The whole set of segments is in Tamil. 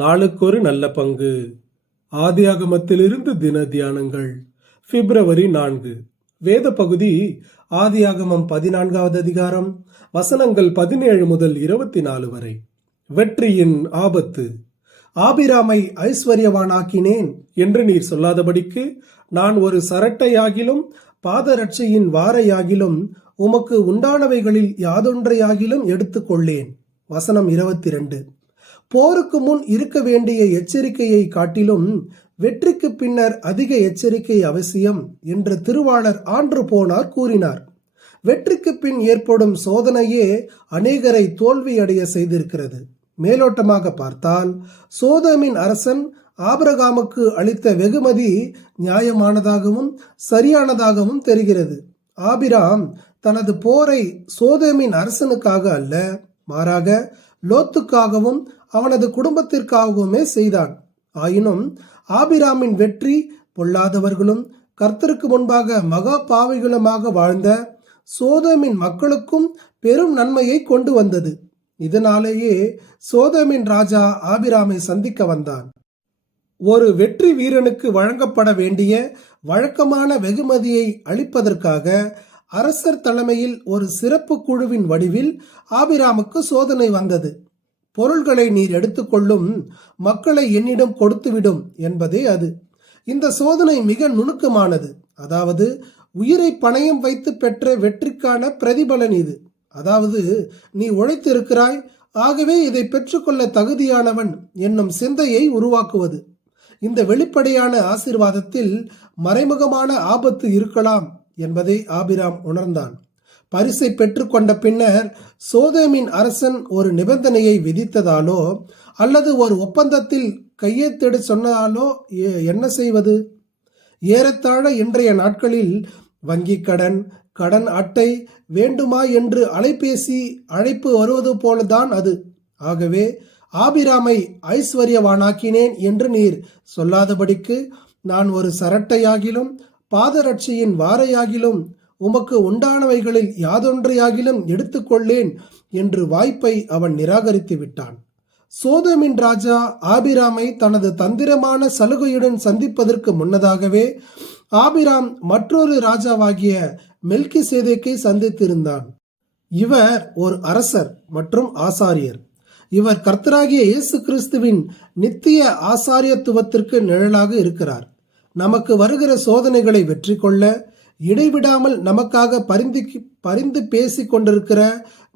நாளுக்கொரு நல்ல பங்கு. ஆதியாகமத்திலிருந்து தின தியானங்கள். பிப்ரவரி 4. வேத பகுதி ஆதியாகமம் 14வது அதிகாரம், வசனங்கள் 17 முதல் 24 வரை. வெற்றியின் ஆபத்து. ஆபிராமை ஐஸ்வர்யவானாக்கினேன் என்று நீர் சொல்லாதபடிக்கு நான் ஒரு சரட்டையாகிலும் பாதரட்சையின் வாரையாகிலும் உமக்கு உண்டானவைகளில் யாதொன்றையாகிலும் எடுத்துக்கொள்ளேன். வசனம் 22. போருக்கு முன் இருக்க வேண்டிய எச்சரிக்கையை காட்டிலும் வெற்றிக்கு பின்னர் அதிக எச்சரிக்கை அவசியம் என்று திருவாளர் ஆன்று போனார் கூறினார். வெற்றிக்கு பின் ஏற்படும் சோதனையே அநேகரை தோல்வியடைய செய்திருக்கிறது. மேலோட்டமாக பார்த்தால் சோதோமின் அரசன் ஆபிரகாமுக்கு அளித்த வெகுமதி நியாயமானதாகவும் சரியானதாகவும் தெரிகிறது. ஆபிராம் தனது போரை சோதோமின் அரசனுக்காக அல்ல, மாறாக லோத்துக்காகவும் அவனது குடும்பத்திற்காகவுமே செய்தான். ஆயினும் ஆபிராமின் வெற்றி பொல்லாதவர்களும் கர்த்தருக்கு முன்பாக மகா பாவிகளுமாக வாழ்ந்த சோதோமின் மக்களுக்கும் பெரும் நன்மையை கொண்டு வந்தது. இதனாலேயே சோதோமின் ராஜா ஆபிராமை சந்திக்க வந்தான். ஒரு வெற்றி வீரனுக்கு வழங்கப்பட வேண்டிய வழக்கமான வெகுமதியை அளிப்பதற்காக அரசர் தலைமையில் ஒரு சிறப்பு குழுவின் வடிவில் ஆபிராமுக்கு சோதனை வந்தது. பொருள்களை நீர் எடுத்துக்கொள்ளும், மக்களை என்னிடம் கொடுத்துவிடும் என்பதே அது. இந்த சோதனை மிக நுணுக்கமானது. அதாவது உயிரை பணயம் வைத்து பெற்ற வெற்றிக்கான பிரதிபலன் இது. அதாவது நீ உழைத்திருக்கிறாய், ஆகவே இதை பெற்றுக்கொள்ள தகுதியானவன் என்னும் சிந்தையை உருவாக்குவது. இந்த வெளிப்படையான ஆசீர்வாதத்தில் மறைமுகமான ஆபத்து இருக்கலாம் என்பதை ஆபிராம் உணர்ந்தான். பரிசை பெற்றுக்கொண்ட பின்னர் சோதோமின் அரசன் ஒரு நிபந்தனையை விதித்ததாலோ அல்லது ஒரு ஒப்பந்தத்தில் கையெழுத்திட சொன்னாலோ என்ன செய்வது? ஏறத்தாழ இன்றைய நாட்களில் வங்கிக் கடன், கடன் அட்டை வேண்டுமா என்று அலைபேசி அழைப்பு வருவது போலதான் அது. ஆகவே ஆபிராமை ஐஸ்வர்யவானாக்கினேன் என்று நீர் சொல்லாதபடிக்கு நான் ஒரு சரட்டையாகிலும் பாதரட்சையின் வாரையாகிலும் உமக்கு உண்டானவைகளில் யாதொன்றையாகிலும் எடுத்துக்கொள்ளேன் என்று வாய்ப்பை அவன் நிராகரித்து விட்டான். சோதோமின் ராஜா ஆபிராமை தனது தந்திரமான சலுகையுடன் சந்திப்பதற்கு முன்னதாகவே ஆபிராம் மற்றொரு ராஜாவாகிய மெல்கிசேதேக்கை சந்தித்திருந்தான். இவர் ஒரு அரசர் மற்றும் ஆசாரியர். இவர் கர்த்தராகிய இயேசு கிறிஸ்துவின் நித்திய ஆசாரியத்துவத்திற்கு நிழலாக இருக்கிறார். நமக்கு வருகிற சோதனைகளை வெற்றி கொள்ள இடைவிடாமல் நமக்காக பரிந்து பேசிக் கொண்டிருக்கிற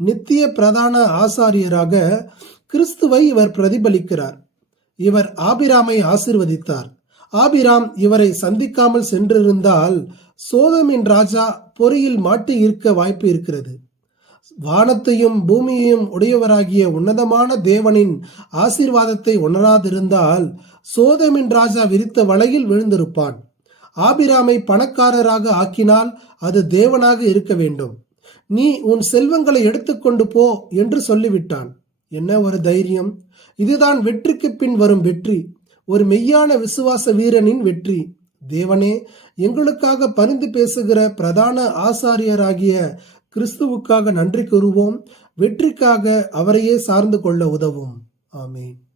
நித்திய பிரதான ஆசாரியராக கிறிஸ்துவை இவர் பிரதிபலிக்கிறார். இவர் ஆபிராமை ஆசீர்வதித்தார். ஆபிராம் இவரை சந்திக்காமல் சென்றிருந்தால் சோதோமின் ராஜா பொறியில் மாட்டி இருக்க வாய்ப்பு இருக்கிறது. வானத்தையும் பூமியையும் உடையவராகிய உன்னதமான தேவனின் ஆசீர்வாதத்தை உணராதிருந்தால் சோதோமின் ராஜா விரித்த வலையில் விழுந்திருப்பான். ஆபிராமை பணக்காரராக ஆக்கினால் அது தேவனாக இருக்க வேண்டும். நீ உன் செல்வங்களை எடுத்துக்கொண்டு போ என்று சொல்லிவிட்டான். என்ன ஒரு தைரியம்! இதுதான் வெற்றிக்கு பின் வரும் வெற்றி, ஒரு மெய்யான விசுவாச வீரனின் வெற்றி. தேவனே, எங்களுக்காக பரிந்து பேசுகிற பிரதான ஆசாரியராகிய கிறிஸ்துவுக்காக நன்றி கூறுவோம். வெற்றிக்காக அவரையே சார்ந்து கொள்ள உதவும். ஆமென்.